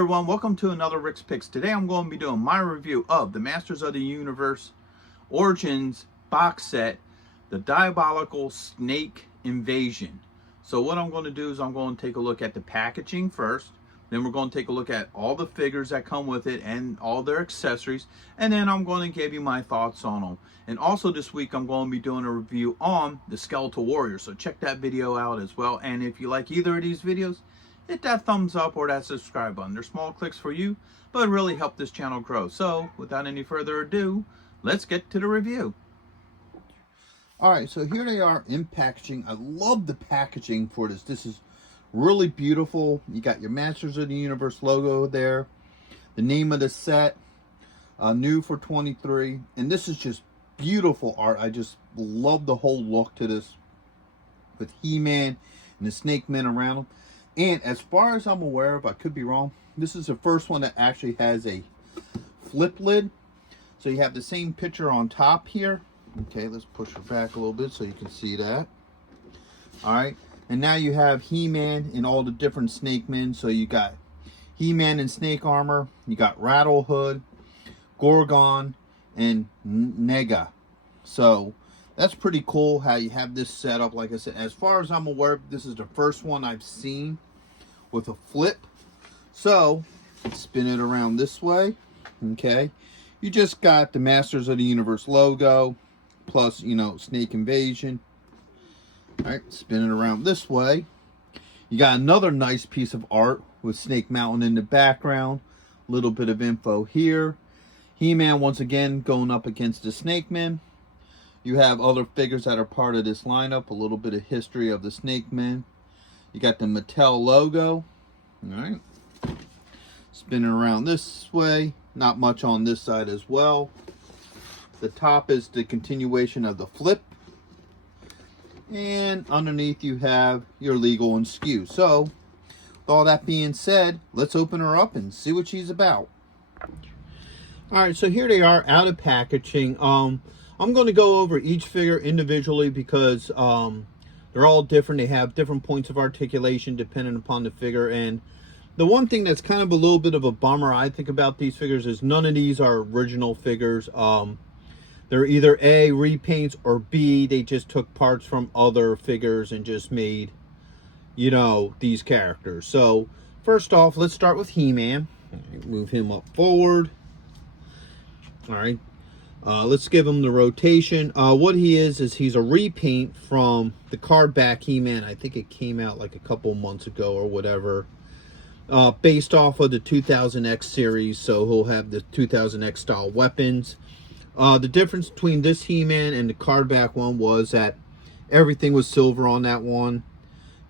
everyone, welcome to another Rick's Picks. Today I'm going to be doing my review of the Masters of the Universe Origins box set, the Diabolical Snake Invasion. So what I'm going to do is I'm going to take a look at the packaging first, then we're going to take a look at all the figures that come with it and all their accessories, and then I'm going to give you my thoughts on them. And also this week I'm going to be doing a review on the Skeletal Warrior, so check that video out as well. And if you like either of these videos, hit that thumbs up or that subscribe button. They're small clicks for you, but really help this channel grow. So without any further ado, let's get to the review. All right, so here they are in packaging. I love the packaging for this. This is really beautiful. You got your Masters of the Universe logo there, the name of the set, new for 23, and this is just beautiful art. I just love the whole look to this with He-Man and the Snake Men around him. And as far as I'm aware of, I could be wrong, this is the first one that actually has a flip lid. So you have the same picture on top here. Okay, let's push it back a little bit so you can see that. All right, and now you have He-Man and all the different Snake Men. So you got He-Man in snake armor, you got Rattle Hood, Gorgon, and Nega. So that's pretty cool how you have this set up. Like I said, as far as I'm aware, this is the first one I've seen with a flip. So spin it around this way. Okay, you just got the Masters of the Universe logo plus, you know, Snake Invasion. All right, spin it around this way. You got another nice piece of art with Snake Mountain in the background. A little bit of info here. He-Man once again going up against the Snake Men. You have other figures that are part of this lineup. A little bit of history of the Snake Men. You got the Mattel logo. All right. Spinning around this way. Not much on this side as well. The top is the continuation of the flip. And underneath you have your legal and skew. So, with all that being said, let's open her up and see what she's about. Alright, so here they are out of packaging. I'm going to go over each figure individually because they're all different. They have different points of articulation depending upon the figure. And the one thing that's kind of a little bit of a bummer I think about these figures is none of these are original figures. They're either A, repaints, or B, they just took parts from other figures and just made, you know, these characters. So first off, let's start with He-Man. Move him up forward. All right, let's give him the rotation. What he is he's a repaint from the card back He-Man. I think it came out like a couple months ago or whatever. Based off of the 2000X series, so he'll have the 2000X style weapons. The difference between this He-Man and the card back one was that everything was silver on that one.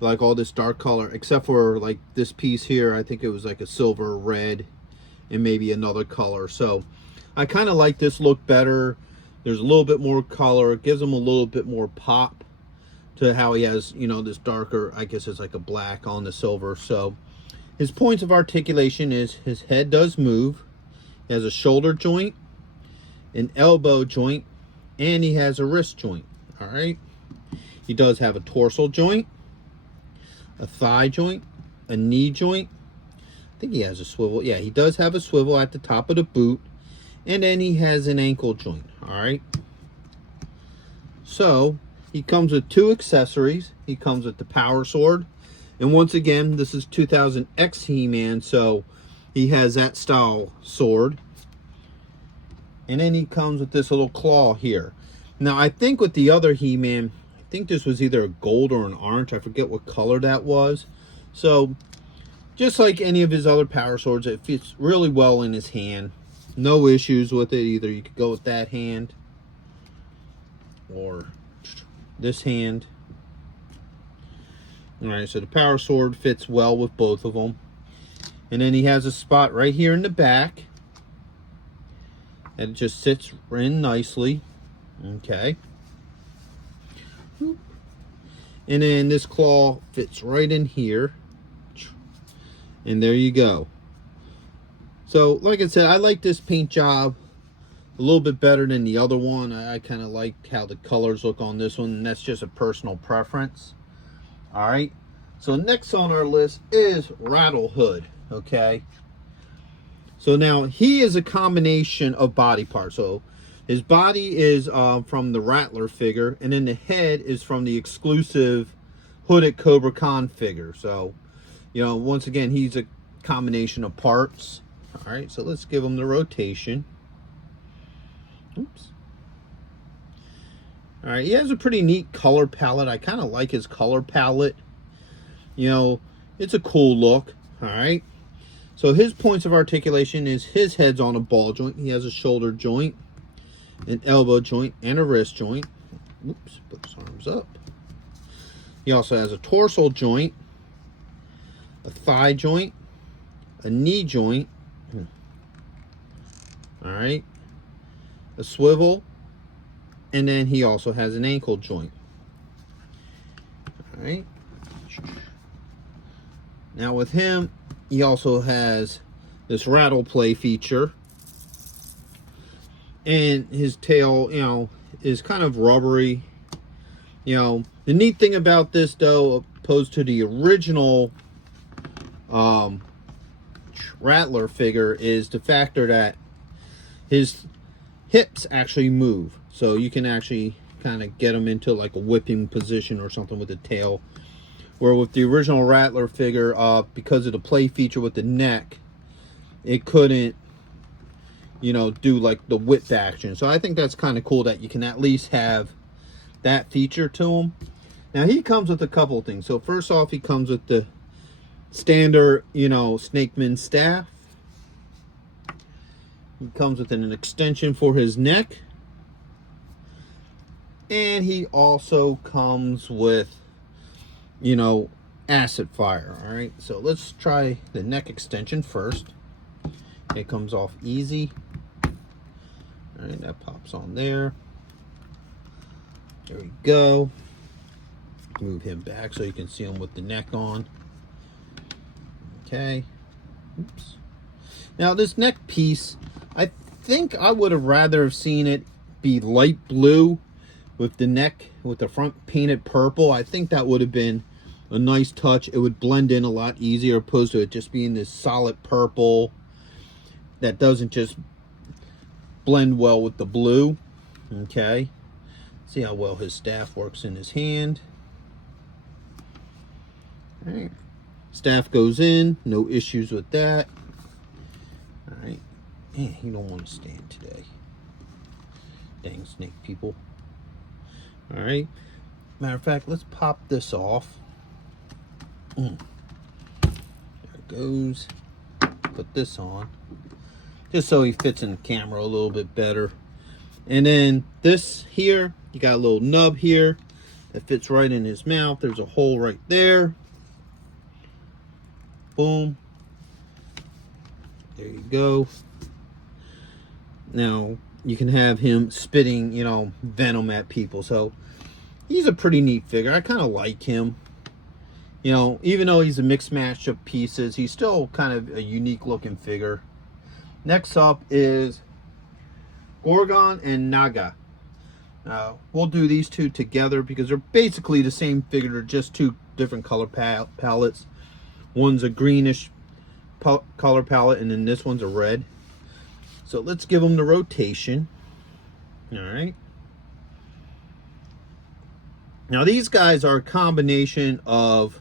Like all this dark color, except for like this piece here. I think it was like a silver, red, and maybe another color. So I kind of like this look better. There's a little bit more color. It gives him a little bit more pop to how he has, you know, this darker, I guess it's like a black on the silver. So his points of articulation is his head does move. He has a shoulder joint, an elbow joint, and he has a wrist joint. All right. He does have a torso joint, a thigh joint, a knee joint. I think he has a swivel. Yeah, he does have a swivel at the top of the boot. And then he has an ankle joint. All right. So he comes with two accessories. He comes with the power sword. And once again, this is 2000X He-Man. So he has that style sword. And then he comes with this little claw here. Now, I think with the other He-Man, I think this was either a gold or an orange. I forget what color that was. So just like any of his other power swords, it fits really well in his hand. No issues with it either. You could go with that hand or this hand. All right, so the power sword fits well with both of them. And then he has a spot right here in the back. And it just sits in nicely. Okay. And then this claw fits right in here. And there you go. So, like I said, I like this paint job a little bit better than the other one. I kind of like how the colors look on this one, and that's just a personal preference. All right. So next on our list is Rattle Hood. Okay. So now he is a combination of body parts. So his body is from the Rattler figure, and then the head is from the exclusive hooded Cobra Khan figure. So, you know, once again, he's a combination of parts. All right, so let's give him the rotation. Oops. All right, he has a pretty neat color palette. I kind of like his color palette. You know, it's a cool look. All right. So his points of articulation is his head's on a ball joint. He has a shoulder joint, an elbow joint, and a wrist joint. Oops, put his arms up. He also has a torso joint, a thigh joint, a knee joint. All right. A swivel, and then he also has an ankle joint. All right. Now with him, he also has this rattle play feature, and his tail, you know, is kind of rubbery. You know, the neat thing about this, though, opposed to the original Rattler figure, is the factor that his hips actually move, so you can actually kind of get him into like a whipping position or something with the tail. Where with the original Rattler figure, because of the play feature with the neck, it couldn't, you know, do like the whip action. So I think that's kind of cool that you can at least have that feature to him. Now he comes with a couple of things. So first off, he comes with the standard, you know, Snakeman staff. He comes with an extension for his neck. And he also comes with, you know, acid fire. All right, so let's try the neck extension first. It comes off easy. All right, that pops on there. There we go. Move him back so you can see him with the neck on. Okay. Oops. Now this neck piece, I think I would have rather have seen it be light blue with the neck, with the front painted purple. I think that would have been a nice touch. It would blend in a lot easier, opposed to it just being this solid purple that doesn't just blend well with the blue. Okay. See how well his staff works in his hand. All right. Staff goes in, no issues with that. All right. Man, you don't want to stand today. Dang snake people. All right. Matter of fact, let's pop this off. There it goes. Put this on. Just so he fits in the camera a little bit better. And then this here, you got a little nub here that fits right in his mouth. There's a hole right there. Boom. There you go. Now, you can have him spitting, you know, venom at people. So, he's a pretty neat figure. I kind of like him. You know, even though he's a mixed match of pieces, he's still kind of a unique looking figure. Next up is Gorgon and Naga. We'll do these two together because they're basically the same figure. They're just two different color palettes. One's a greenish color palette, and then this one's a red. So let's give them the rotation. All right. Now these guys are a combination of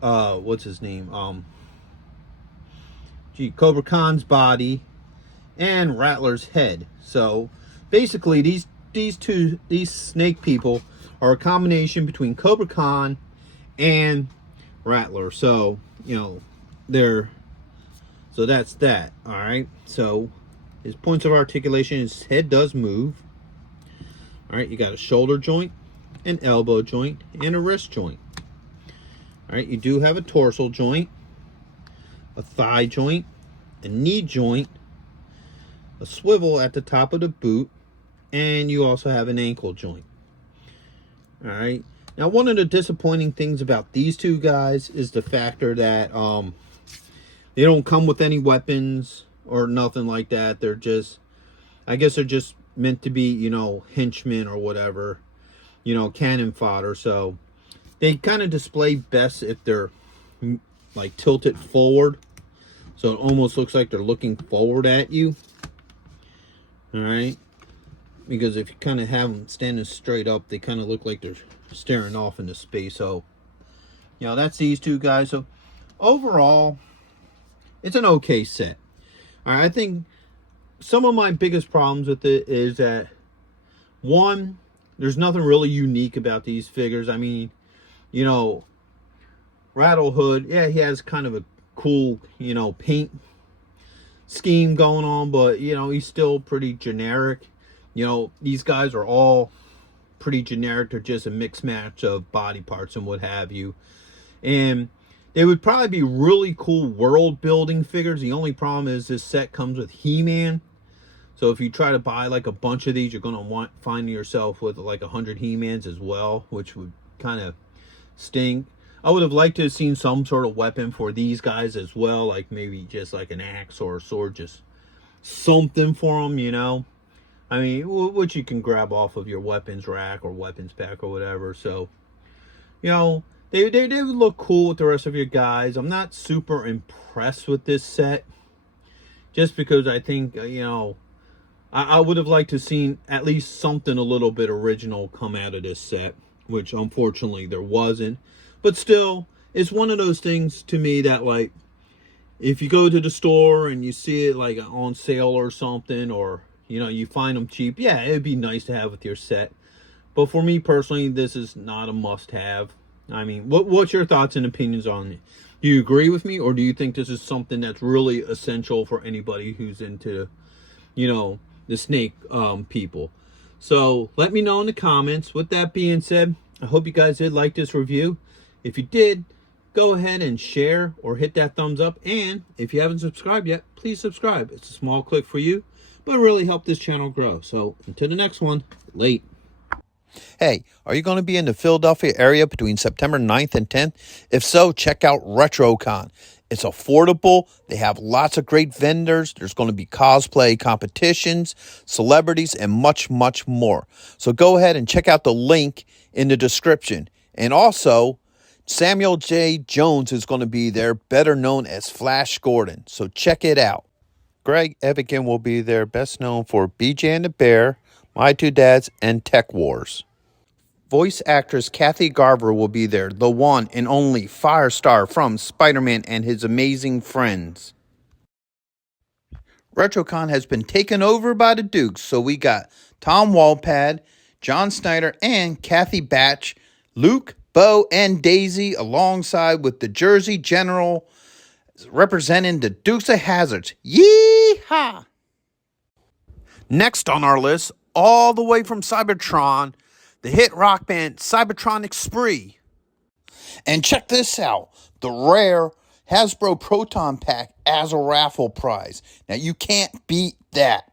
what's his name? Cobra Khan's body and Rattler's head. So basically these snake people are a combination between Cobra Khan and Rattler. So, you know, so that's that. All right. So his points of articulation, his head does move. All right, you got a shoulder joint, an elbow joint, and a wrist joint. All right, you do have a torso joint, a thigh joint, a knee joint, a swivel at the top of the boot, and you also have an ankle joint. All right. Now, one of the disappointing things about these two guys is the factor that they don't come with any weapons or nothing like that. They're just, I guess they're just meant to be, you know, henchmen or whatever, you know, cannon fodder. So they kind of display best if they're like tilted forward So it almost looks like they're looking forward at you. All right. Because if you kind of have them standing straight up, they kind of look like they're staring off into space. So, you know, that's these two guys. So overall, it's an okay set. All right, I think some of my biggest problems with it is that, one, there's nothing really unique about these figures. I mean, you know, Rattle Hood, yeah, he has kind of a cool, you know, paint scheme going on, but, you know, he's still pretty generic. You know, these guys are all pretty generic. They're just a mixed match of body parts and what have you. And they would probably be really cool world building figures. The only problem is this set comes with He-Man. So if you try to buy like a bunch of these, you're going to find yourself with like 100 He-Mans as well, which would kind of stink. I would have liked to have seen some sort of weapon for these guys as well, like maybe just like an axe or a sword, just something for them, you know. I mean, which you can grab off of your weapons rack or weapons pack or whatever. So, you know, they would look cool with the rest of your guys. I'm not super impressed with this set, just because I think, you know, I would have liked to have seen at least something a little bit original come out of this set, which unfortunately there wasn't. But still, it's one of those things to me that, like, if you go to the store and you see it like on sale or something, or, you know, you find them cheap, yeah, it'd be nice to have with your set. But for me personally, this is not a must-have. I mean, what's your thoughts and opinions on it? Do you agree with me, or do you think this is something that's really essential for anybody who's into, you know, the snake people? So let me know in the comments. With that being said, I hope you guys did like this review. If you did, go ahead and share or hit that thumbs up. And if you haven't subscribed yet, please subscribe. It's a small click for you, but really help this channel grow. So until the next one, late. Hey, are you going to be in the Philadelphia area between September 9th and 10th? If so, check out RetroCon. It's affordable. They have lots of great vendors. There's going to be cosplay competitions, celebrities, and much, much more. So go ahead and check out the link in the description. And also, Samuel J. Jones is going to be there, better known as Flash Gordon. So check it out. Greg Evigan will be there, best known for BJ and the Bear, My Two Dads, and Tech Wars. Voice actress Kathy Garver will be there, the one and only Firestar from Spider-Man and His Amazing Friends. RetroCon has been taken over by the Dukes, so we got Tom Walpad, John Snyder, and Kathy Batch, Luke, Bo, and Daisy, alongside with the Jersey General representing the Dukes of Hazzards. Yee-haw! Next on our list, all the way from Cybertron, the hit rock band Cybertronic Spree. And check this out, the rare Hasbro Proton Pack as a raffle prize. Now you can't beat that.